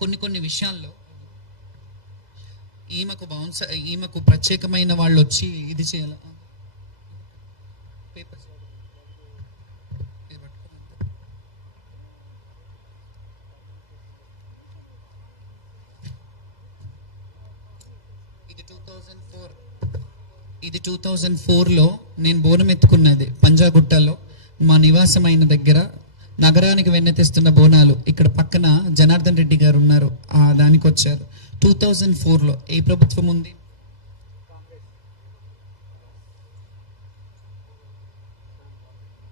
కొన్ని విషయాల్లో ఈమెకు ప్రత్యేకమైన వాళ్ళు వచ్చి ఇది చేయాల. ఇది 2004లో నేను బోనం ఎత్తుకున్నది పంజాగుట్టలో మా నివాసమైన దగ్గర. నగరానికి వెన్నెతిస్తున్న బోనాలు ఇక్కడ పక్కన జనార్దన్ రెడ్డి గారు ఉన్నారు, దానికి వచ్చారు 2004లో. ఏ ప్రభుత్వం ఉంది?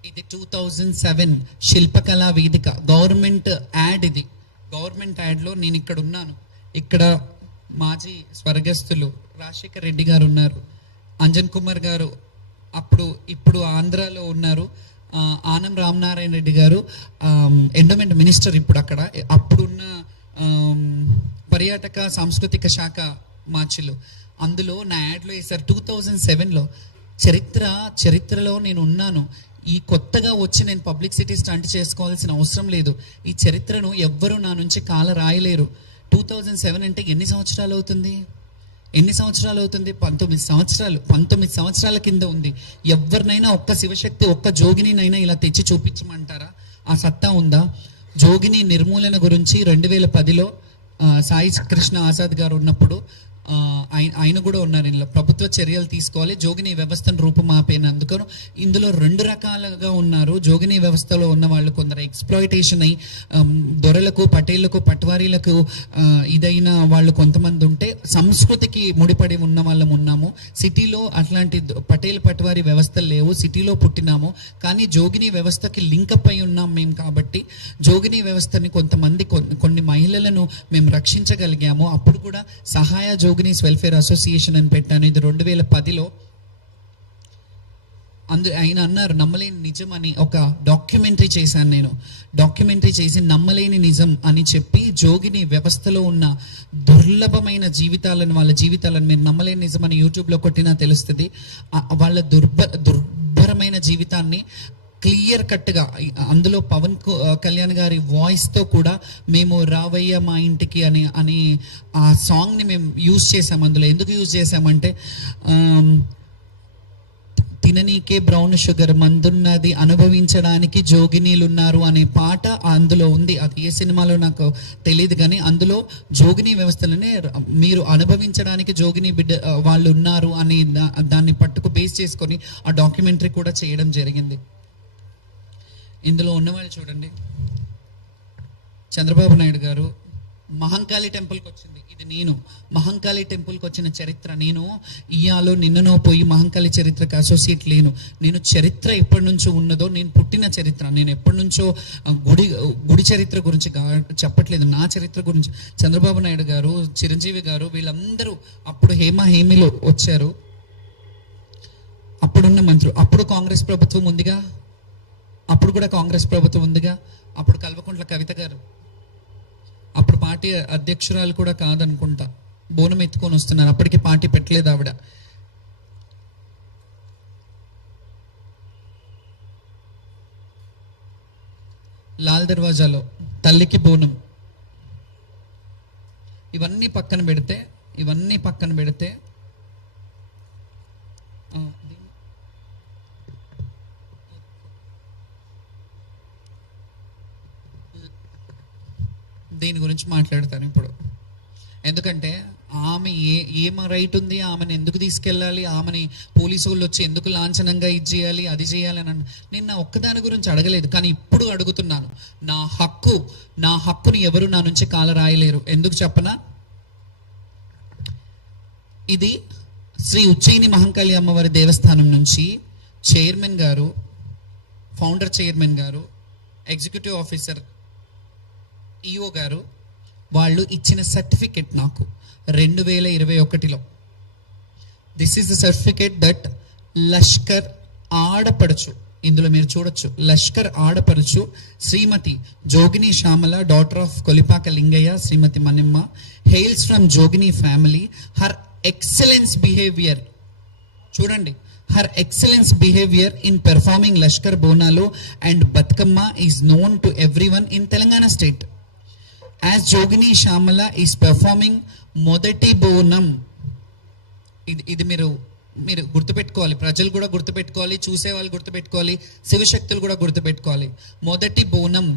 ఇది 2007 శిల్పకళా వేదిక గవర్నమెంట్ యాడ్. ఇది గవర్నమెంట్ యాడ్లో నేను ఇక్కడ ఉన్నాను. ఇక్కడ మాజీ స్వర్గస్థులు రాజశేఖర్ రెడ్డి గారు ఉన్నారు, అంజన్ కుమార్ గారు ఇప్పుడు ఆంధ్రాలో ఉన్నారు, ఆనం రామనారాయణ రెడ్డి గారు ఎండోమెంట్ మినిస్టర్ ఇప్పుడు అక్కడ. అప్పుడున్న పర్యాటక సాంస్కృతిక శాఖ మార్చులు అందులో నా యాడ్లో వేశారు 2007లో. చరిత్రలో నేను ఉన్నాను. ఈ కొత్తగా వచ్చి నేను పబ్లిసిటీ స్టంట్ చేసుకోవాల్సిన అవసరం లేదు. ఈ చరిత్రను ఎవ్వరూ నా నుంచి కాల రాయలేరు. 2007 అంటే ఎన్ని సంవత్సరాలు అవుతుంది? 19 సంవత్సరాలు. 19 సంవత్సరాల కింద ఉంది. ఎవరినైనా ఒక్క శివశక్తి ఒక్క జోగినినైనా ఇలా తెచ్చి చూపించమంటారా? ఆ సత్తా ఉందా? జోగిని నిర్మూలన గురించి 2010లో సాయి కృష్ణ ఆజాద్ గారు ఉన్నప్పుడు ఆయన కూడా ఉన్నారు. ఇందులో ప్రభుత్వ చర్యలు తీసుకోవాలి, జోగిని వ్యవస్థను రూపుమాపేనందుకు. ఇందులో 2 రకాలుగా ఉన్నారు. జోగిని వ్యవస్థలో ఉన్న వాళ్ళు కొందరు ఎక్స్‌ప్లాయిటేషన్ అయి దొరలకు, పటేళ్లకు, పట్వారీలకు ఇదైన వాళ్ళు కొంతమంది ఉంటే, సంస్కృతికి ముడిపడి ఉన్న వాళ్ళం ఉన్నాము. సిటీలో అట్లాంటి పటేల్ పట్వారీ వ్యవస్థలు లేవు, సిటీలో పుట్టినాము. కానీ జోగిని వ్యవస్థకి లింకప్ అయి ఉన్నాం మేము. కాబట్టి జోగిని వ్యవస్థని కొన్ని మహిళలను మేము రక్షించగలిగాము. అప్పుడు కూడా సహాయ జోగినీస్ వెల్ఫేర్ అసోసియేషన్ అని పెట్టాను. ఇది 2010లో. ఆయన అన్నారు నమ్మలేని నిజం అని ఒక డాక్యుమెంటరీ చేశాను నేను. డాక్యుమెంటరీ చేసి నమ్మలేని నిజం అని చెప్పి జోగిని వ్యవస్థలో ఉన్న దుర్లభమైన వాళ్ళ జీవితాలను మీరు నమ్మలేని నిజం అని యూట్యూబ్లో కొట్టినా తెలుస్తుంది. వాళ్ళ దుర్భరమైన జీవితాన్ని క్లియర్ కట్గా అందులో పవన్ కళ్యాణ్ గారి వాయిస్తో కూడా మేము రావయ్య మా ఇంటికి అని ఆ సాంగ్ని మేము యూజ్ చేసాం. అందులో ఎందుకు యూజ్ చేసామంటే, తిననీకే బ్రౌన్ షుగర్ మందున్నది, అనుభవించడానికి జోగినీలు ఉన్నారు అనే పాట అందులో ఉంది. అది ఏ సినిమాలో నాకు తెలియదు, కానీ అందులో జోగిని వ్యవస్థలనే మీరు అనుభవించడానికి జోగిని వాళ్ళు ఉన్నారు అని దాన్ని పట్టుకు బేస్ చేసుకొని ఆ డాక్యుమెంటరీ కూడా చేయడం జరిగింది. ఇందులో ఉన్నవాళ్ళు చూడండి, చంద్రబాబు నాయుడు గారు మహంకాళి టెంపుల్కి వచ్చింది. ఇది నేను మహంకాళి టెంపుల్కి వచ్చిన చరిత్ర. నేను ఇయాలో నిన్ననో పోయి మహంకాళి చరిత్రకు అసోసియేట్ లేను. నేను చరిత్ర ఎప్పటి నుంచో ఉన్నదో, నేను పుట్టిన చరిత్ర, నేను ఎప్పటి నుంచో గుడి చరిత్ర గురించి చెప్పట్లేదు, నా చరిత్ర గురించి. చంద్రబాబు నాయుడు గారు, చిరంజీవి గారు వీళ్ళందరూ అప్పుడు హేమీలో వచ్చారు. అప్పుడున్న మంత్రులు, అప్పుడు కాంగ్రెస్ ప్రభుత్వం ఉందిగా, అప్పుడు కూడా కాంగ్రెస్ ప్రభుత్వం ఉందిగా. అప్పుడు కల్వకుంట్ల కవిత గారు అప్పుడు పార్టీ అధ్యక్షురాలు కూడా కాదనుకుంటా, బోనం ఎత్తుకొని వస్తున్నారు. అప్పటికి పార్టీ పెట్టలేదు ఆవిడ. లాల్ దర్వాజాలో తల్లికి బోనం. ఇవన్నీ పక్కన పెడితే దీని గురించి మాట్లాడతాను ఇప్పుడు. ఎందుకంటే ఆమె ఏమ రైట్ ఉంది, ఆమెను ఎందుకు తీసుకెళ్ళాలి, ఆమెని పోలీసు వాళ్ళు వచ్చి ఎందుకు లాంఛనంగా ఇది చేయాలి, అది చేయాలి అని నేను నా ఒక్కదాని గురించి అడగలేదు. కానీ ఇప్పుడు అడుగుతున్నాను, నా హక్కుని ఎవరు నా నుంచి కాల రాయలేరు. ఎందుకు చెప్పనా? ఇది శ్రీ ఉజ్జయిని మహంకాళి అమ్మవారి దేవస్థానం నుంచి చైర్మన్ గారు, ఫౌండర్ చైర్మన్ గారు, ఎగ్జిక్యూటివ్ ఆఫీసర్ ఈఓ గారు వాళ్ళు ఇచ్చిన సర్టిఫికెట్ నాకు 2021లో. This is the certificate that Lashkar ఆడపడుచు, ఇందులో మీరు చూడొచ్చు, లష్కర్ ఆడపడుచు Shrimati Jogini Shyamala, daughter of Kolipaka Lingaiah, Shrimati Manimma, hails from Jogini family. Her excellence behaviour, చూడండి, her excellence behavior in performing Lashkar Bonalu and Batkama is known to everyone in Telangana state. As jogini Shyamala is performing మొదటి బోనం. ఇది మీరు గుర్తుపెట్టుకోవాలి, ప్రజలు కూడా గుర్తుపెట్టుకోవాలి, చూసే వాళ్ళు గుర్తుపెట్టుకోవాలి, శివశక్తులు కూడా గుర్తుపెట్టుకోవాలి. మొదటి బోనం,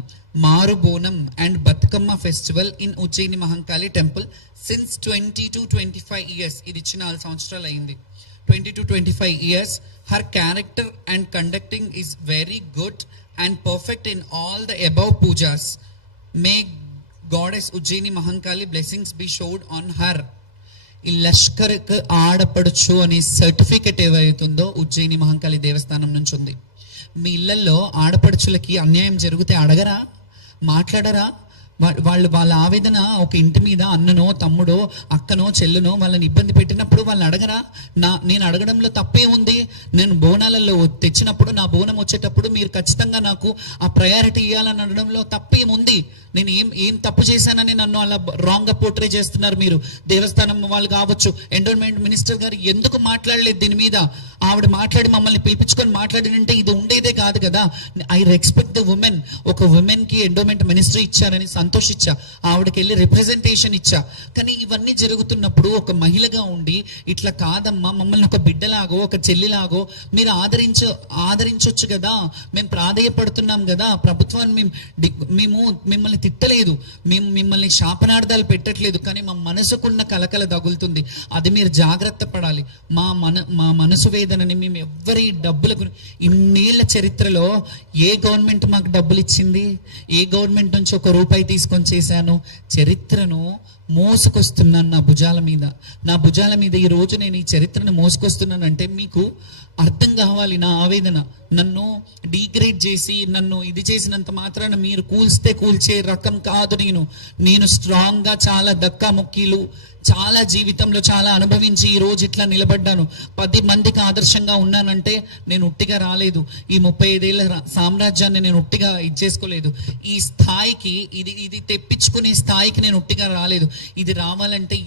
మారు Bonam and Bathukamma festival in Ujjaini Mahankali temple since 20 to 25 years. ఇది ఇచ్చిన 4 సంవత్సరాలు అయింది. 20 to 25 years. Her character and conducting is very good and perfect in all the above pujas. May Goddess Ujjaini Mahankali blessings be showed on her. ఈ లష్కర్కి ఆడపడుచు అనే certificate ఏవైతుందో Ujjaini Mahankali దేవస్థానం నుంచి ఉంది. మీ ఇళ్లలో ఆడపడుచులకి అన్యాయం జరిగితే అడగరా, మాట్లాడరా? వాళ్ళ ఆవేదన ఒక ఇంటి మీద అన్ననో తమ్ముడో అక్కనో చెల్లునో వాళ్ళని ఇబ్బంది పెట్టినప్పుడు వాళ్ళని అడగరా? నేను అడగడంలో తప్పే ఉంది? నేను బోనాలలో తెచ్చినప్పుడు నా బోనం వచ్చేటప్పుడు మీరు ఖచ్చితంగా నాకు ఆ ప్రయారిటీ ఇవ్వాలని అనడంలో తప్పేముంది? నేను ఏం తప్పు చేశానని నన్ను అలా రాంగ్గా పోర్ట్రే చేస్తున్నారు మీరు. దేవస్థానం వాళ్ళు కావచ్చు, ఎండోన్మెంట్ మినిస్టర్ గారు ఎందుకు మాట్లాడలేదు దీని మీద? ఆవిడ మాట్లాడి మమ్మల్ని పిలిపించుకొని మాట్లాడినంటే ఇది ఉండేదే కాదు కదా. I respect the women. ఒక ఉమెన్ కి ఎండోమెంట్ మినిస్టర్ ఇచ్చారని సంతోషించా, ఆవిడకి వెళ్ళి రిప్రజెంటేషన్ ఇచ్చా. కానీ ఇవన్నీ జరుగుతున్నప్పుడు ఒక మహిళగా ఉండి ఇట్లా కాదమ్మా, మమ్మల్ని ఒక బిడ్డలాగో ఒక చెల్లిలాగో మీరు ఆదరించొచ్చు కదా. మేము ప్రాధేయపడుతున్నాం కదా. ప్రభుత్వాన్ని మేము మిమ్మల్ని తిట్టలేదు, మేము మిమ్మల్ని శాపనార్థాలు పెట్టట్లేదు, కానీ మా మనసుకున్న కలకల తగులుతుంది. అది మీరు జాగ్రత్త పడాలి. మా మనసు వేదనని మేము ఎవ్వరి డబ్బులకు, ఇన్నేళ్ల చరిత్రలో ఏ గవర్నమెంట్ మాకు డబ్బులు ఇచ్చింది? ఏ గవర్నమెంట్ నుంచి ఒక రూపాయి తీసుకొని చేశాను? చరిత్రను మోసుకొస్తున్నాను నా భుజాల మీద ఈ రోజు నేను ఈ చరిత్రను మోసుకొస్తున్నానంటే మీకు అర్థం కావాలి నా ఆవేదన. నన్ను డీగ్రేడ్ చేసి నన్ను ఇది చేసినంత మాత్రాన మీరు కూల్చే రకం కాదు. నేను స్ట్రాంగ్ గా చాలా దక్కా ముక్కీలు చాలా జీవితంలో చాలా అనుభవించి ఈ రోజు ఇట్లా నిలబడ్డాను. 10 మందికి ఆదర్శంగా ఉన్నానంటే నేను ఉట్టిగా రాలేదు. ఈ 35 ఏళ్ల సామ్రాజ్యాన్ని నేను ఉట్టిగా ఇచ్చేసుకోలేదు. ఈ స్థాయికి ఇది తెప్పించుకునే స్థాయికి నేను ఉట్టిగా రాలేదు. ఇది రావాలంటే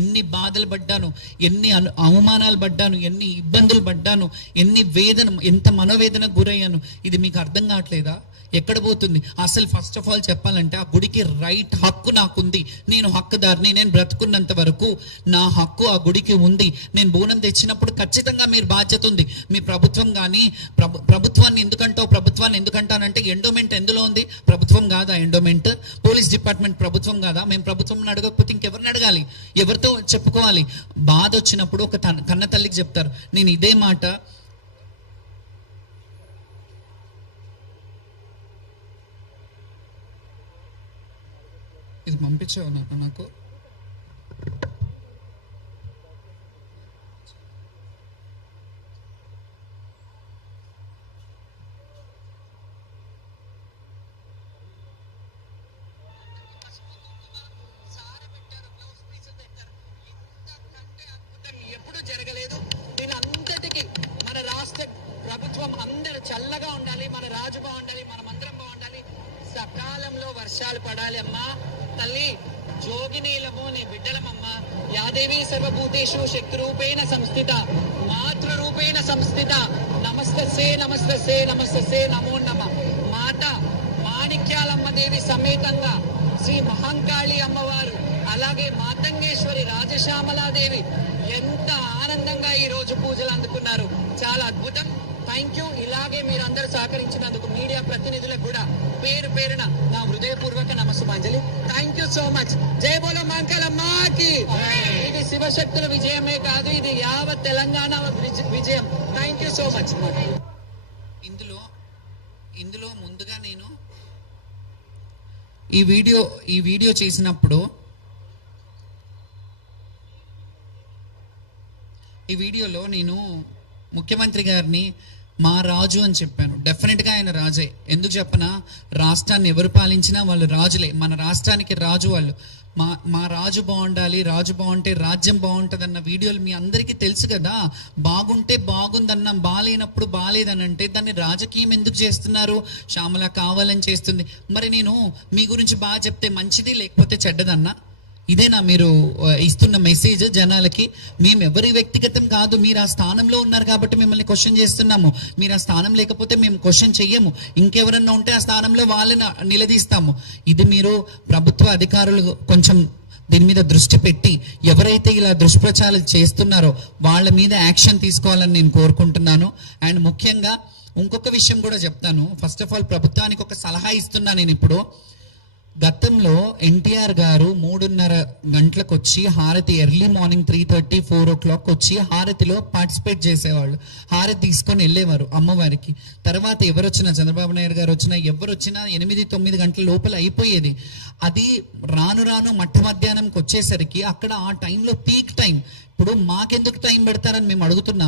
ఎన్ని బాధలు పడ్డాను, ఎన్ని అవమానాలు పడ్డాను, ఎన్ని ఇబ్బందులు పడ్డాను, ఎంత మనోవేదనకు గురయ్యాను. ఇది మీకు అర్థం కావట్లేదా? ఎక్కడ పోతుంది అసలు? ఫస్ట్ ఆఫ్ ఆల్ చెప్పాలంటే ఆ గుడికి రైట్ హక్కు నాకుంది. నేను హక్కుదారిని. నేను బ్రతుకున్నంత వరకు నా హక్కు ఆ గుడికి ఉంది. నేను బోనం తెచ్చినప్పుడు ఖచ్చితంగా మీరు బాధ్యత ఉంది. మీ ప్రభుత్వం కానీ ప్రభుత్వాన్ని ఎందుకంటానంటే ఎండోమెంట్ ఎందులో ఉంది? ప్రభుత్వం కాదా ఎండోమెంట్? పోలీస్ డిపార్ట్మెంట్ ప్రభుత్వం కాదా? మేము ప్రభుత్వం అడగకపోతే ఇంకెవరిని అడగాలి? ఎవరితో చెప్పుకోవాలి? బాధ వచ్చినప్పుడు ఒక కన్న తల్లికి చెప్తారు. నేను ఇదే మాట ఇది పంపించావు నాకు. ఎప్పుడు జరగలేదు. దీని అంతటికి మన రాష్ట్ర ప్రభుత్వం అందరూ చల్లగా ఉండాలి, మన రాజు బాగుండాలి, మనమందరం బాగుండాలి, సకాలంలో వర్షాలు పడాలి. అమ్మా తల్లి జోగినీలము నీ బిడ్డలమమ్మా. యాదేవి సర్వభూతేషు శక్తి రూపేణ సంస్థిత మాతృరూపేణ సంస్థిత. నమస్తే నమో నమ. మాత మాణిక్యాలమ్మ దేవి సమేతంగా శ్రీ మహంకాళి అమ్మవారు, అలాగే మాతంగేశ్వరి రాజశ్యామలాదేవి ఎంత ఆనందంగా ఈ రోజు పూజలు అందుకున్నారు. చాలా అద్భుతం. Thank you. ఇలాగే మీరందరూ సహకరించినందుకు మీడియా ప్రతినిధులకు కూడా పేరున నా హృదయపూర్వక నమస్సుమాంజలి. Thank you so much. జై బోలో మహంకాళమ్మకి. ఇది శివశక్తుల విజయమే కాదు, ఇది యావత్ తెలంగాణ విజయం. Thank you so much. ఇందులో ముందుగా నేను ఈ వీడియో చేసినప్పుడు ఈ వీడియోలో నేను ముఖ్యమంత్రి గారిని మా రాజు అని చెప్పాను. డెఫినెట్గా ఆయన రాజే. ఎందుకు చెప్పనా? రాష్ట్రాన్ని ఎవరు పాలించినా వాళ్ళు రాజులే. మన రాష్ట్రానికి రాజు వాళ్ళు. మా రాజు బాగుండాలి, రాజు బాగుంటే రాజ్యం బాగుంటుంది అన్న వీడియోలు మీ అందరికీ తెలుసు కదా. బాగుంటే బాగుందన్నా, బాగాలేనప్పుడు బాగాలేదని అంటే దాన్ని రాజకీయం ఎందుకు చేస్తున్నారు? శ్యామల కావాలని చేస్తుంది. మరి నేను మీ గురించి బాగా చెప్తే మంచిది, లేకపోతే చెడ్డదన్నా? ఇదేనా మీరు ఇస్తున్న మెసేజ్ జనాలకి? మేము ఎవరి వ్యక్తిగతం కాదు, మీరు ఆ స్థానంలో ఉన్నారు కాబట్టి మిమ్మల్ని క్వశ్చన్ చేస్తున్నాము. మీరు ఆ స్థానం లేకపోతే మేము క్వశ్చన్ చెయ్యము. ఇంకెవరన్నా ఉంటే ఆ స్థానంలో వాళ్ళని నిలదీస్తాము. ఇది మీరు ప్రభుత్వ అధికారులు కొంచెం దీని మీద దృష్టి పెట్టి ఎవరైతే ఇలా దుష్ప్రచారాలు చేస్తున్నారో వాళ్ళ మీద యాక్షన్ తీసుకోవాలని నేను కోరుకుంటున్నాను. అండ్ ముఖ్యంగా ఇంకొక విషయం కూడా చెప్తాను. ఫస్ట్ ఆఫ్ ఆల్ ప్రభుత్వానికి ఒక సలహా ఇస్తున్నా నేను ఇప్పుడు. గతంలో ఎన్టీఆర్ గారు 3:30 గంటలకు వచ్చి హారతి, ఎర్లీ మార్నింగ్ 3:30, 4 o'clock వచ్చి హారతిలో పార్టిసిపేట్ చేసేవాళ్ళు. హారతి తీసుకొని వెళ్ళేవారు అమ్మవారికి. తర్వాత ఎవరు వచ్చినా, చంద్రబాబు నాయుడు గారు వచ్చినా, ఎవరు వచ్చినా 8-9 గంటల లోపల అయిపోయేది. అది రాను రాను మధ్యాహ్నంకి వచ్చేసరికి అక్కడ ఆ టైంలో పీక్ టైం. ఇప్పుడు మాకెందుకు టైం పెడతారని మేము అడుగుతున్నామా?